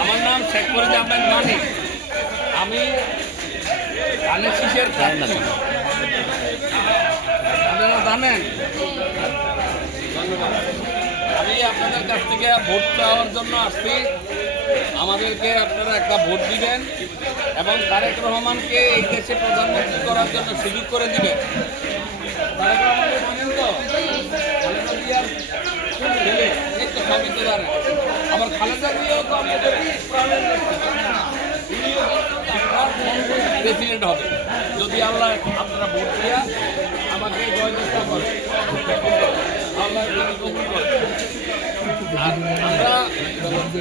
আমার নাম শেখ ফরিদ আহমেদ মানিক আমি ধানের শীষের আপনারা জানেন? আমি আপনাদের কাছ থেকে ভোট চাওয়ার জন্য আসছি। আমাদেরকে আপনারা একটা ভোট দিবেন এবং তারেক রহমানকে এই দেশে প্রধানমন্ত্রী করার জন্য সুযোগ করে দিবেন। তারেক বিশ্ববিদ্যালয়ে আবার খালেদা জিয়াও তো আমাদের প্রেসিডেন্ট হবে। যদি আল্লাহ আপনারা ভোট দিয়া আমাকে জয়যুক্ত করে আল্লাহ আমরা